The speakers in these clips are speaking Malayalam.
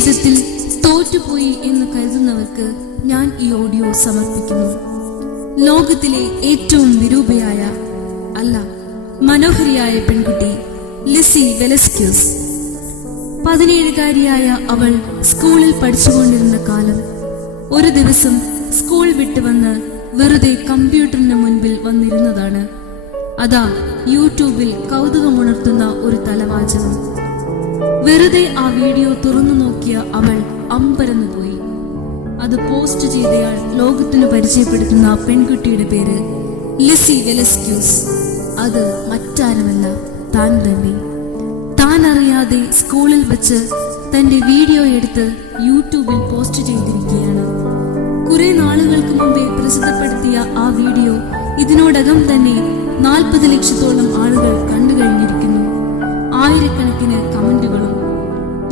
ജീവിതത്തിൽ തോറ്റുപോയി എന്ന് കരുതുന്നവർക്ക് ഞാൻ ഈ ഓഡിയോ സമർപ്പിക്കുന്നു. ലോകത്തിലെ ഏറ്റവും വിരൂപയായ അല്ല മനോഹരിയായ പെൺകുട്ടി ലിസി വെലസ്ക്യൂസ്. പതിനേഴുകാരിയായ അവൾ സ്കൂളിൽ പഠിച്ചുകൊണ്ടിരുന്ന കാലം ഒരു ദിവസം സ്കൂൾ വിട്ട് വന്ന് വെറുതെ കമ്പ്യൂട്ടറിന് മുൻപിൽ വന്നിരുന്നതാണ്. അതാ യൂട്യൂബിൽ കൗതുകമുണർത്തുന്ന ഒരു തലവാചകം. വെറുതെ ആ വീഡിയോ തുറന്നു നോക്കിയ അവൾ അമ്പരന്നു പോയി. അത് പോസ്റ്റ് ചെയ്തയാൾ ലോകത്തിന് പരിചയപ്പെടുത്തുന്ന ആ പെൺകുട്ടിയുടെ പേര് ലിസി വെലസ്ക്യൂസ്. അത് മറ്റാരുമല്ല താൻ തന്നെ. താൻ അറിയാതെ സ്കൂളിൽ വെച്ച് തന്റെ വീഡിയോ എടുത്ത് യൂട്യൂബിൽ പോസ്റ്റ് ചെയ്തിരിക്കുകയാണ്. കുറെ നാളുകൾക്ക് മുമ്പേ പ്രസിദ്ധപ്പെടുത്തിയ ആ വീഡിയോ ഇതിനോടകം തന്നെ നാൽപ്പത് ലക്ഷത്തോളം ആളുകൾ കണ്ടു കഴിഞ്ഞിരിക്കുന്നു. ആയിരക്കണക്കിന് കമന്റുകളും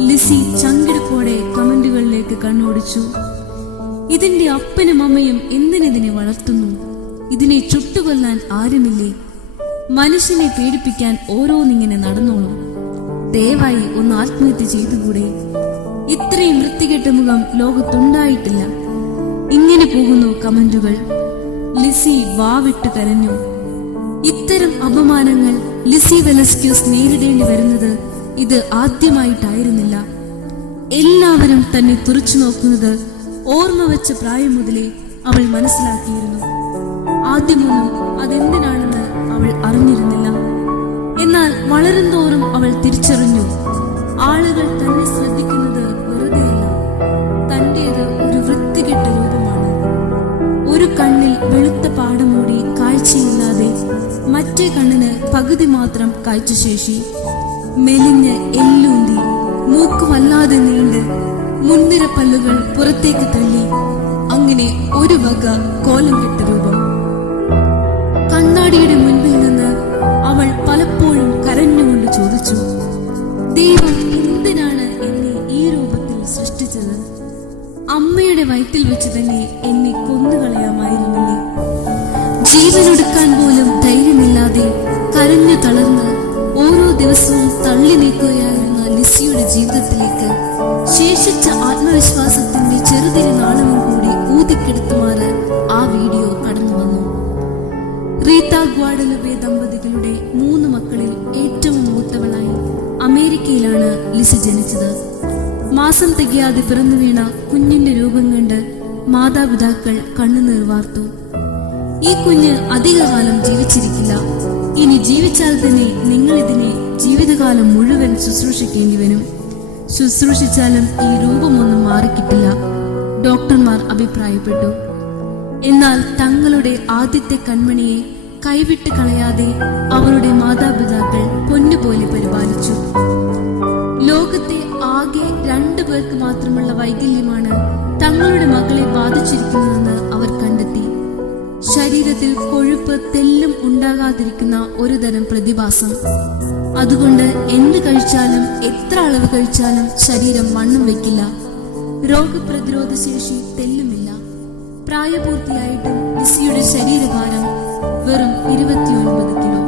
ലിസി ചങ്കിടുപ്പോടെ കമന്റുകളിലേക്ക് കണ്ണോടിച്ചു. ഇതിന്റെ അപ്പനും അമ്മയും എന്തിനെതിനെ വളർത്തുന്നു? ഇതിനെ ചുട്ടുകൊല്ലാൻ ആരുമില്ലേ? മനുഷ്യനെ പേടിപ്പിക്കാൻ ഓരോന്നിങ്ങനെ നടന്നോളും. ദയവായി ഒന്ന് ആത്മഹത്യ ചെയ്തുകൂടെ? ഇത്രയും വൃത്തികെട്ട മുഖം ലോകത്തുണ്ടായിട്ടില്ല. ഇങ്ങനെ പോകുന്നു കമന്റുകൾ. ലിസി വാവിട്ട് കരഞ്ഞു. ഇത്തരം അപമാനങ്ങൾ ലിസി വെലസ്ക്യൂസ് നേരിടേണ്ടി വരുന്നത് ഇത് ആദ്യമായിട്ടായിരുന്നില്ല. എല്ലാവരും തന്നെ തുറച്ചു നോക്കുന്നത് ഓർമ്മ വെച്ച പ്രായം മുതലേ അവൾ മനസ്സിലാക്കിയിരുന്നു. ആദ്യമൊന്നും അതെന്തിനാണെന്ന് അവൾ അറിഞ്ഞിരുന്നില്ല. എന്നാൽ വളരുന്തോറും അവൾ തിരിച്ചറിഞ്ഞു. ആളുകൾ തന്നെ ശ്രദ്ധിക്കുന്നത് മറ്റേ കണ്ണിന് പകുതി മാത്രം കാഴ്ചശേഷി മെലിഞ്ഞ് എല്ലൂന്തി മൂക്ക് വല്ലാതെ നീണ്ട് മുൻനിര പല്ലുകൾ പുറത്തേക്ക് തള്ളി. അങ്ങനെ ഒരു വക കോലം കെട്ട രൂപം. കണ്ണാടിയുടെ മുൻപിൽ നിന്ന് അവൾ പലപ്പോഴും കരഞ്ഞുകൊണ്ട് ചോദിച്ചു ദൈവം എന്തിനാണ് എന്നെ ഈ രൂപത്തിൽ സൃഷ്ടിച്ചത്? അമ്മയുടെ വയറ്റിൽ വെച്ച് തന്നെ എന്നെ കൊന്നുകളയാമായിരുന്നില്ലേ? ജീവനൊടുക്കാൻ പോലും ധൈര്യമില്ലാതെ കരഞ്ഞു തളർന്ന് ഓരോ ദിവസവും തള്ളി നീക്കുകയായിരുന്ന ലിസിയുടെ ജീവിതത്തിലേക്ക് ശേഷിച്ച ആത്മവിശ്വാസത്തിന്റെ ചെറുതിരി നാളവും കൂടി ഊതിക്കെടുത്തുമാറ് ആ വീഡിയോ കടന്നു വന്നു. റീത്ത ഗ്വാഡലുബെ ദമ്പതികളുടെ മൂന്ന് മക്കളിൽ ഏറ്റവും മൂത്തവളായി അമേരിക്കയിലാണ് ലിസി ജനിച്ചത്. മാസം തികയാതെ പിറന്നു വീണ കുഞ്ഞിന്റെ രൂപം കണ്ട് മാതാപിതാക്കൾ കണ്ണുനീർ വാർത്തു. ഈ കുഞ്ഞ് അധികകാലം ജീവിച്ചിരിക്കില്ല. ഇനി ജീവിച്ചാൽ തന്നെ നിങ്ങൾ ഇതിനെ ജീവിതകാലം മുഴുവൻ ശുശ്രൂഷിക്കേണ്ടി വരും. ശുശ്രൂഷിച്ചാലും ഈ രൂപമൊന്നും മാറിക്കിട്ടില്ല. ഡോക്ടർമാർ അഭിപ്രായപ്പെട്ടു. എന്നാൽ തങ്ങളുടെ ആദ്യത്തെ കൺമണിയെ കൈവിട്ട് കളയാതെ അവരുടെ മാതാപിതാക്കൾ പൊന്നുപോലെ പരിപാലിച്ചു. ലോകത്തെ ആകെ രണ്ടു പേർക്ക് മാത്രമുള്ള വൈകല്യമാണ് തങ്ങളുടെ മകളെ ബാധിച്ചിരിക്കുന്നതെന്ന് അവർ കണ്ടെത്തി. ശരീരത്തിൽ കൊഴുപ്പ് തെല്ലും ഉണ്ടാകാതിരിക്കുന്ന ഒരു തരം പ്രതിഭാസം. അതുകൊണ്ട് എന്ത് കഴിച്ചാലും എത്ര അളവ് കഴിച്ചാലും ശരീരം മണ്ണും വെക്കില്ല. രോഗപ്രതിരോധ ശേഷി തെല്ലുമില്ല. പ്രായപൂർത്തിയായിട്ടും ലിസിയുടെ ശരീരഭാരം വെറും ഇരുപത്തിയൊൻപത് കിലോ.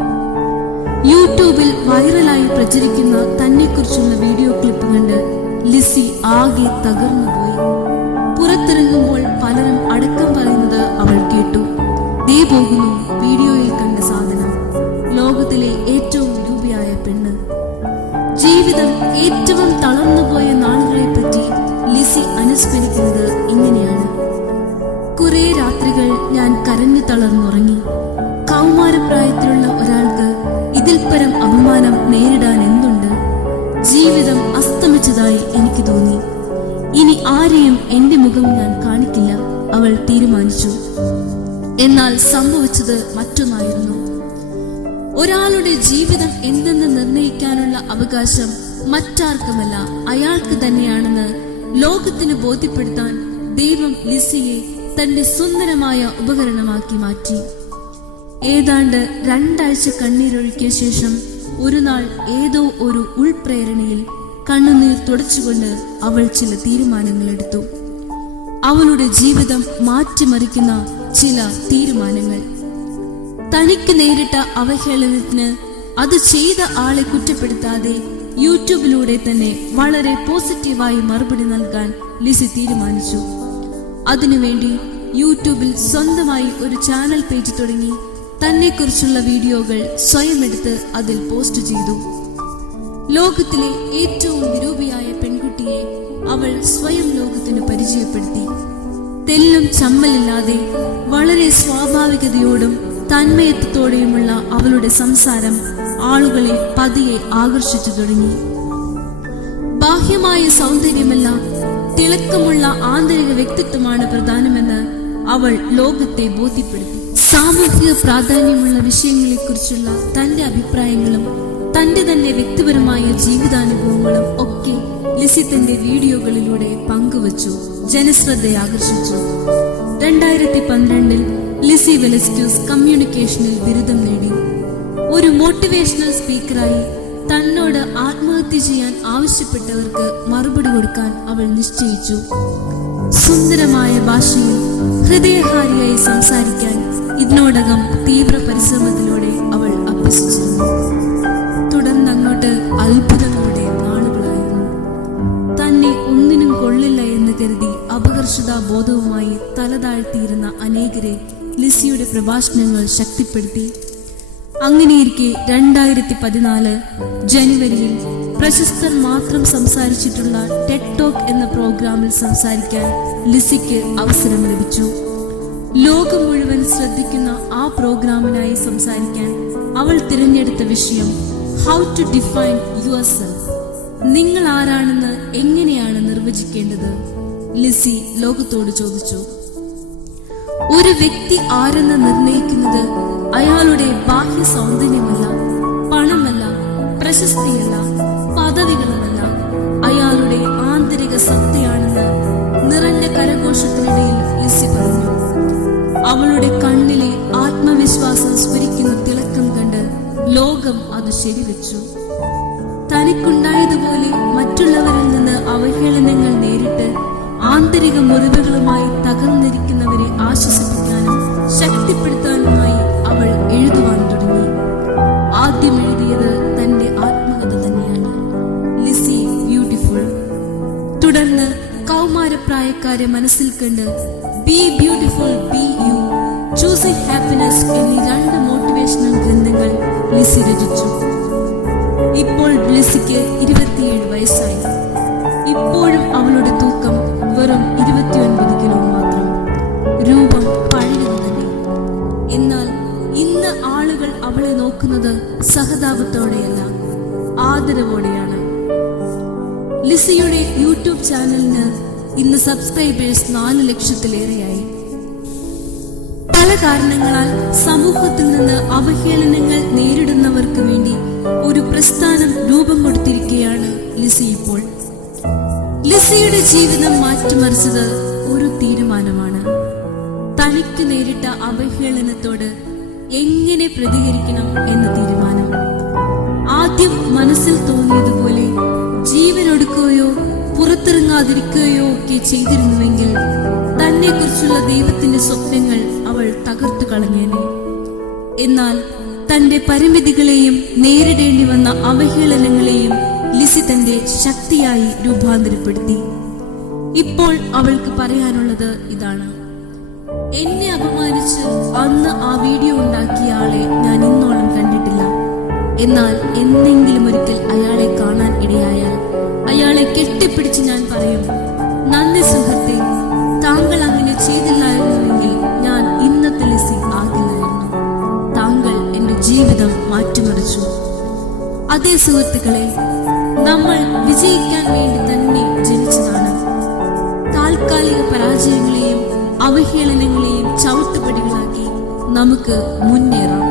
യൂട്യൂബിൽ വൈറലായി പ്രചരിക്കുന്ന തന്നെക്കുറിച്ചുള്ള വീഡിയോ ക്ലിപ്പ് കണ്ട് ലിസി ആകെ തകർന്നുപോയി. പുറത്തിറങ്ങുമ്പോൾ പലരും അടക്കം ദേ പോകുന്നു വീഡിയോയിൽ കണ്ട സാധനം ലോകത്തിലെ ഏറ്റവും രൂപയായ പെണ്ണ്. ജീവിതം ഏറ്റവും തളർന്നുപോയ നാളുകളെ പറ്റി ലിസി അനുസ്മരിക്കുന്നത് ഇങ്ങനെയാണ്. കുറെ രാത്രികൾ ഞാൻ കരഞ്ഞു തളർന്നുറങ്ങി. കൗമാരപ്രായത്തിലുള്ള ഒരാൾക്ക് ഇതിൽ പരം അപമാനം നേരിടാൻ എന്തുണ്ട്? ജീവിതം അസ്തമിച്ചതായി എനിക്ക് തോന്നി. ഇനി ആരെയും എന്റെ മുഖം ഞാൻ കാണിക്കില്ല. അവൾ തീരുമാനിച്ചു. എന്നാൽ സംഭവിച്ചത് മറ്റൊന്നായിരുന്നു. ഒരാളുടെ ജീവിതം എന്തെന്ന് നിർണയിക്കാനുള്ള അവകാശം മറ്റാർക്കുമല്ല അയാൾക്ക് തന്നെയാണെന്ന് ലോകത്തിന് ബോധ്യപ്പെടുത്താൻ ദൈവം ലിസിയെ തന്റെ സുന്ദരമായ ഉപകരണമാക്കി മാറ്റി. ഏതാണ്ട് രണ്ടാഴ്ച കണ്ണീരൊഴുക്കിയ ശേഷം ഒരു നാൾ ഏതോ ഒരു ഉൾപ്രേരണയിൽ കണ്ണുനീർ തുടച്ചുകൊണ്ട് അവൾ ചില തീരുമാനങ്ങൾ എടുത്തു അവളുടെ ജീവിതം മാറ്റിമറിക്കുന്ന ചില തീരുമാനങ്ങൾ. തനിക്ക് നേരിട്ട അവഹേളനത്തിന് അത് ചെയ്ത ആളെ കുറ്റപ്പെടുത്താതെ യൂട്യൂബിലൂടെ തന്നെ വളരെ പോസിറ്റീവായി മറുപടി നൽകാൻ ലിസി തീരുമാനിച്ചു. അതിനുവേണ്ടി യൂട്യൂബിൽ സ്വന്തമായി ഒരു ചാനൽ പേജ് തുടങ്ങി തന്നെക്കുറിച്ചുള്ള വീഡിയോകൾ സ്വയം എടുത്ത് അതിൽ പോസ്റ്റ് ചെയ്തു. ലോകത്തിലെ ഏറ്റവും വിരൂപിയായ പെൺകുട്ടിയെ അവൾ സ്വയം ലോകത്തിന് പരിചയപ്പെടുത്തി. തെല്ലും ചമ്മലില്ലാതെ വളരെ സ്വാഭാവികതയോടും തന്മയത്വത്തോടെയുമുള്ള അവളുടെ സംസാരം ആളുകളെ പതിയെ ആകർഷിച്ചു തുടങ്ങി. ബാഹ്യമായ സൗന്ദര്യമല്ല തിളക്കമുള്ള ആന്തരിക വ്യക്തിത്വമാണ് പ്രധാനമെന്ന് അവൾ ലോകത്തെ ബോധ്യപ്പെടുത്തി. സാമൂഹിക പ്രാധാന്യമുള്ള വിഷയങ്ങളെക്കുറിച്ചുള്ള തന്റെ അഭിപ്രായങ്ങളും തന്റെ തന്നെ വ്യക്തിപരമായ ജീവിതാനുഭവങ്ങളും ഒക്കെ ലിസി തന്റെ വീഡിയോകളിലൂടെ പങ്കുവച്ചു ജനശ്രദ്ധ ആകർഷിച്ചു. രണ്ടായിരത്തി പന്ത്രണ്ടിൽ ലിസി വെലസ്ക്യൂസ് കമ്മ്യൂണിക്കേഷനിൽ ബിരുദം നേടി. ഒരു മോട്ടിവേഷണൽ സ്പീക്കറായി തന്നോട് ആത്മഹത്യ ചെയ്യാൻ ആവശ്യപ്പെട്ടവർക്ക് മറുപടി കൊടുക്കാൻ അവൾ നിശ്ചയിച്ചു. സുന്ദരമായ ഭാഷയിൽ ഹൃദയഹാരിയായി സംസാരിക്കാൻ ഇതിനോടകം തീവ്ര പരിശ്രമത്തിലൂടെ അവൾ അഭ്യസിച്ചിരുന്നു. തുടർന്ന് അങ്ങോട്ട് ബോധവുമായി തലതാഴ്ത്തിയിരുന്ന അനേകരെ ലിസിയുടെ പ്രഭാഷണങ്ങൾ ശക്തിപ്പെടുത്തി. അങ്ങനെയിരിക്കെ രണ്ടായിരത്തി പതിനാല് ജനുവരിയിൽ പ്രശസ്തർ മാത്രം സംസാരിച്ചിട്ടുള്ള ടെക് ടോക്ക് എന്ന പ്രോഗ്രാമിൽ സംസാരിക്കാൻ ലിസിക്ക് അവസരം ലഭിച്ചു. ലോകം മുഴുവൻ ശ്രദ്ധിക്കുന്ന ആ പ്രോഗ്രാമിനായി സംസാരിക്കാൻ അവൾ തിരഞ്ഞെടുത്ത വിഷയം how to define yourself. നിങ്ങൾ ആരാണെന്ന് എങ്ങനെയാണ് നിർവചിക്കേണ്ടത്? ലിസി ലോകത്തോട് ചോദിച്ചു ഒരു വ്യക്തി ആരെന്ന് നിർണയിക്കുന്നത് അയാളുടെ ബാഹ്യ സൗന്ദര്യമല്ല പണമല്ല പ്രശസ്തിയല്ല പദവികളുമല്ല. അയാളുടെ ആന്തരിക സത്തയാണെന്ന് നിറഞ്ഞ കരഘോഷത്തിനിടയിൽ ലിസി പറഞ്ഞു. അവളുടെ കണ്ണിലെ ആത്മവിശ്വാസം സ്ഫുരിക്കുന്ന തിളക്കം കണ്ട് ലോകം അത് ശരിവെച്ചു. തനിക്കുണ്ടായതുപോലെ മറ്റുള്ളവരിൽ നിന്ന് അവഹേളനങ്ങൾ നേരിട്ട് ആന്തരിക മുറിവുകളുമായി തകർന്നിരിക്കുന്നവരെ ആശ്വസിപ്പിക്കാനും ശക്തിപ്പെടുത്താനുമായി അവൾ എഴുതുവാൻ തുടങ്ങി. ആദ്യം എഴുതിയത് തന്റെ ആത്മകഥ തന്നെയാണ്. Lizzie beautiful. തുടർന്ന് കൗമാരപ്രായക്കാരെ മനസ്സിൽ കണ്ട് be beautiful be you choosing happiness എന്നീ രണ്ട് മോട്ടിവേഷണൽ ഗ്രന്ഥങ്ങൾ ലിസി രചിച്ചു. ഇപ്പോൾ ലിസിക്ക് ഇരുപത്തിയേഴ് വയസ്സായി. ഇപ്പോഴും അവളുടെ തൂക്കം വെറും ഇരുപത്തിയൊൻപത് കിലോ മാത്രം രൂപം പഴയത് തന്നെ എന്നാൽ ഇന്ന് ആളുകൾ അവളെ നോക്കുന്നത് സഹതാപത്തോടെയല്ല ആദരവോടെയാണ്. ലിസിയുടെ യൂട്യൂബ് ചാനലിന് ഇന്ന് സബ്സ്ക്രൈബേഴ്സ് നാല് ലക്ഷത്തിലേറെയായി. പല കാരണങ്ങളാൽ സമൂഹത്തിൽ നിന്ന് അവഹേളനങ്ങൾ നേരിടുന്നവർക്ക് വേണ്ടി ഒരു പ്രസ്ഥാനം രൂപം കൊടുത്തിരിക്കുകയാണ് ലിസി ഇപ്പോൾ. ലിസിയുടെ ജീവിതം മാറ്റിമറിച്ചത് ഒരു തീരുമാനമാണ്. തനിക്ക് നേരിട്ട അവഹേളനത്തോട് എങ്ങനെ പ്രതികരിക്കണം എന്ന തീരുമാനം. ആദ്യം മനസ്സിൽ തോന്നിയതുപോലെ ജീവനൊടുക്കുകയോ പുറത്തിറങ്ങാതിരിക്കുകയോ ഒക്കെ ചെയ്തിരുന്നുവെങ്കിൽ തന്നെ കുറിച്ചുള്ള ദൈവത്തിന്റെ സ്വപ്നങ്ങൾ അവൾ തകർത്തു കളഞ്ഞേനെ. എന്നാൽ തന്റെ പരിമിതികളെയും നേരിടേണ്ടി വന്ന അവഹേളനങ്ങളെയും ലിസി തന്റെ ശക്തിയായി രൂപാന്തരപ്പെടുത്തി. ഇപ്പോൾ അവൾക്ക് പറയാനുള്ളത് ഇതാണ്. എന്നെ അപമാനിച്ച് അന്ന് ആ വീഡിയോ ഉണ്ടാക്കിയ ആളെ ഞാൻ ഇന്നോളം കണ്ടിട്ടില്ല. എന്നാൽ എന്തെങ്കിലും ഒരിക്കൽ അയാളെ കാണാൻ ഇടയായാൽ അയാളെ കെട്ടിപ്പിടിച്ച് ഞാൻ പറയും നന്ദി സുഹൃത്തെ താങ്കൾ അങ്ങനെ ചെയ്തില്ലായിരുന്നുവെങ്കിൽ ഞാൻ ഇന്നത്തെ ലിസി ആകില്ലായിരുന്നു. താങ്കൾ എന്റെ ജീവിതം മാറ്റിമറിച്ചു. അതേ സുഹൃത്തുക്കളെ വിജയിക്കാൻ വേണ്ടി തന്നെ ജനിച്ചതാണ്. താൽക്കാലിക പരാജയങ്ങളെയും അവഹേളനങ്ങളെയും ചവിട്ടുപടികളാക്കി നമുക്ക് മുന്നേറാം.